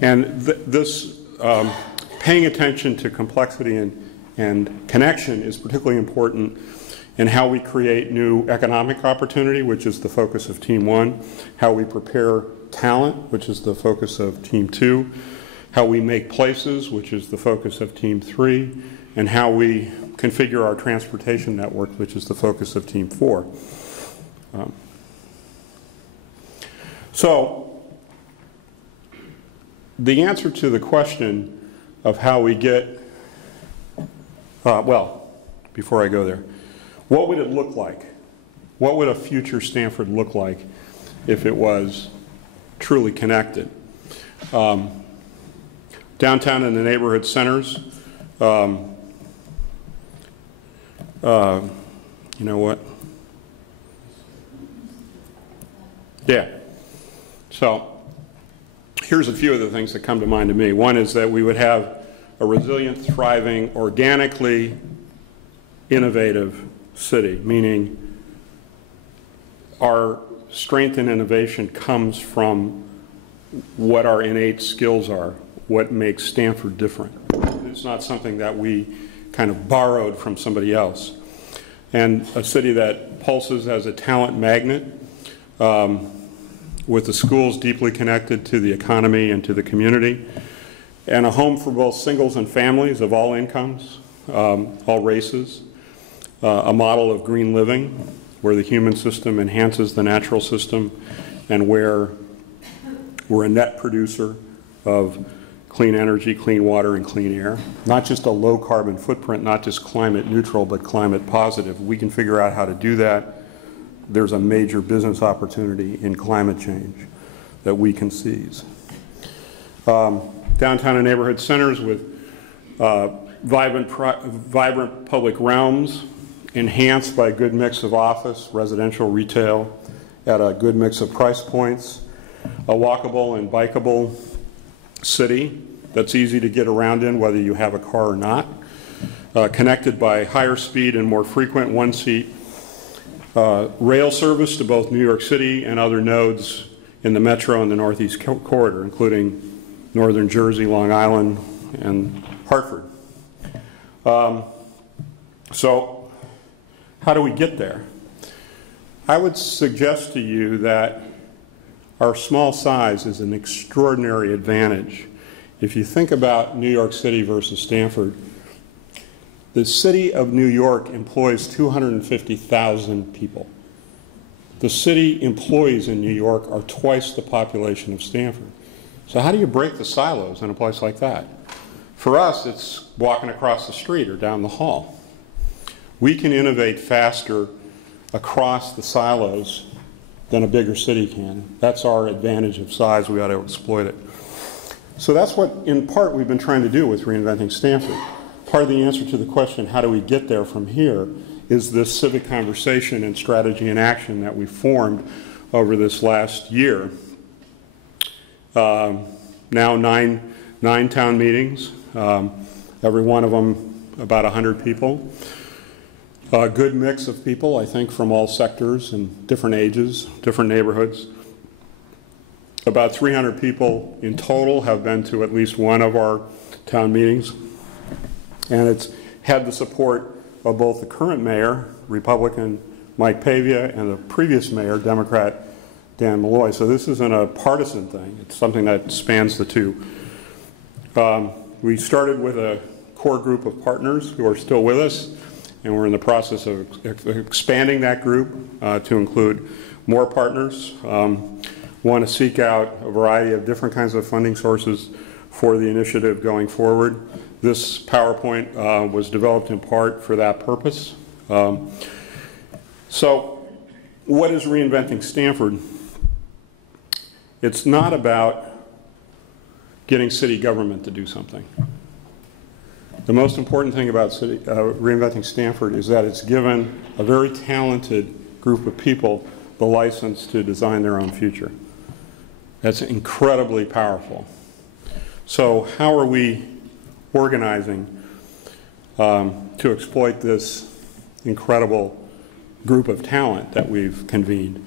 And this paying attention to complexity and connection is particularly important in how we create new economic opportunity, which is the focus of Team 1, how we prepare talent, which is the focus of Team 2, how we make places, which is the focus of Team 3, and how we configure our transportation network, which is the focus of Team 4. So the answer to the question of how we get, well, before I go there, what would it look like? What would a future Stamford look like if it was truly connected? Downtown and the neighborhood centers, you know what? Yeah. So here's a few of the things that come to mind to me. One is that we would have a resilient, thriving, organically innovative city, meaning our strength and innovation comes from what our innate skills are, what makes Stamford different. It's not something that we kind of borrowed from somebody else. And a city that pulses as a talent magnet, with the schools deeply connected to the economy and to the community, and a home for both singles and families of all incomes, all races, a model of green living where the human system enhances the natural system and where we're a net producer of clean energy, clean water, and clean air. Not just a low carbon footprint, not just climate neutral, but climate positive. We can figure out how to do that. There's a major business opportunity in climate change that we can seize. Downtown and neighborhood centers with vibrant public realms, enhanced by a good mix of office, residential, retail, at a good mix of price points, a walkable and bikeable city that's easy to get around in whether you have a car or not, connected by higher speed and more frequent one-seat rail service to both New York City and other nodes in the metro and the Northeast Corridor, including Northern Jersey, Long Island, and Hartford. So how do we get there? I would suggest to you that our small size is an extraordinary advantage. If you think about New York City versus Stamford, the city of New York employs 250,000 people. The city employees in New York are twice the population of Stamford. So how do you break the silos in a place like that? For us, it's walking across the street or down the hall. We can innovate faster across the silos than a bigger city can. That's our advantage of size. We ought to exploit it. So that's what, in part, we've been trying to do with Reinventing Stamford. Part of the answer to the question, how do we get there from here, is this civic conversation and strategy and action that we formed over this last year. Now nine town meetings, every one of them about 100 people. A good mix of people, I think, from all sectors and different ages, different neighborhoods. About 300 people in total have been to at least one of our town meetings. And it's had the support of both the current mayor, Republican Mike Pavia, and the previous mayor, Democrat Dan Malloy. So this isn't a partisan thing. It's something that spans the two. We started with a core group of partners who are still with us, and we're in the process of expanding that group to include more partners. Want to seek out a variety of different kinds of funding sources for the initiative going forward. This PowerPoint was developed in part for that purpose. So what is Reinventing Stamford? It's not about getting city government to do something. The most important thing about Reinventing Stamford is that it's given a very talented group of people the license to design their own future. That's incredibly powerful. So how are we organizing to exploit this incredible group of talent that we've convened?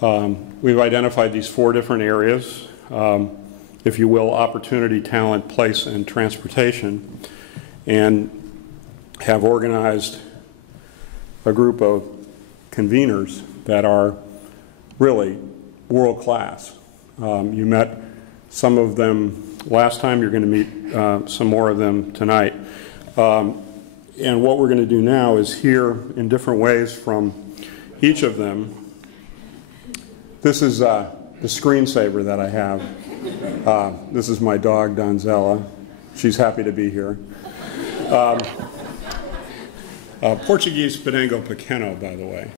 We've identified these 4 different areas. if you will, opportunity, talent, place, and transportation, and have organized a group of conveners that are really world-class. You met some of them last time. You're going to meet some more of them tonight. And what we're going to do now is hear in different ways from each of them. This is the screensaver that I have. This is my dog, Donzella. She's happy to be here. Portuguese Penengo Pequeno, by the way.